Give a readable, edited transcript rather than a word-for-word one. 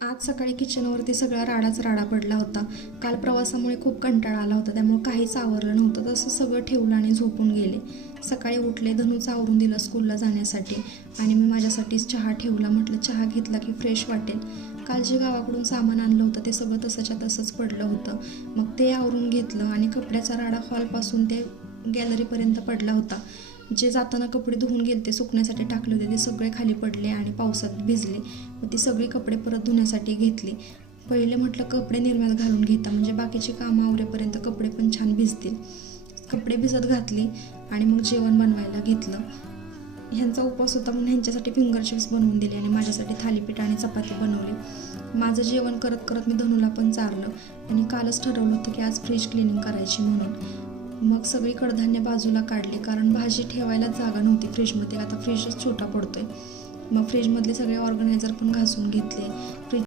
आज सकाळी किचनवरती सगळा राडाच राडा पडला होता. काल प्रवासामुळे खूप कंटाळा आला होता, त्यामुळे काहीच आवरलं नव्हतं. तसं सगळं ठेवलं आणि झोपून गेले. सकाळी उठले, धनूचं आवरून दिलं स्कूलला जाण्यासाठी आणि मी माझ्यासाठीच चहा ठेवला. म्हटलं चहा घेतला की फ्रेश वाटेल. काल जे गावाकडून सामान आणलं होतं ते सगळं तसंच्या तसंच पडलं होतं. मग ते आवरून घेतलं आणि कपड्याचा राडा हॉलपासून ते गॅलरीपर्यंत पडला होता. जे जाताना कपडे धुवून गेले ते सुकण्यासाठी टाकले होते ते सगळे खाली पडले आणि पावसात भिजले. मग ती सगळी कपडे परत धुण्यासाठी घेतली. पहिले म्हटलं कपडे निरम्यात घालून घेता म्हणजे बाकीची कामं आवरेपर्यंत कपडे पण छान भिजतील. कपडे भिजत घातली आणि मग जेवण बनवायला घेतलं. ह्यांचा उपवास होता म्हणून ह्यांच्यासाठी फिंगर चिप्स बनवून दिले आणि माझ्यासाठी थालीपीठ आणि चपाती बनवली. माझं जेवण करत करत मी धनूला पण चारलं आणि कालच ठरवलं होतं की आज फ्रीज क्लिनिंग करायची म्हणून. मग सगळी कडधान्य बाजूला काढली कारण भाजी ठेवायला जागा नव्हती फ्रीजमध्ये. आता फ्रीजच छोटा पडतोय. मग फ्रीजमधले सगळे ऑर्गनायझर पण घासून घेतले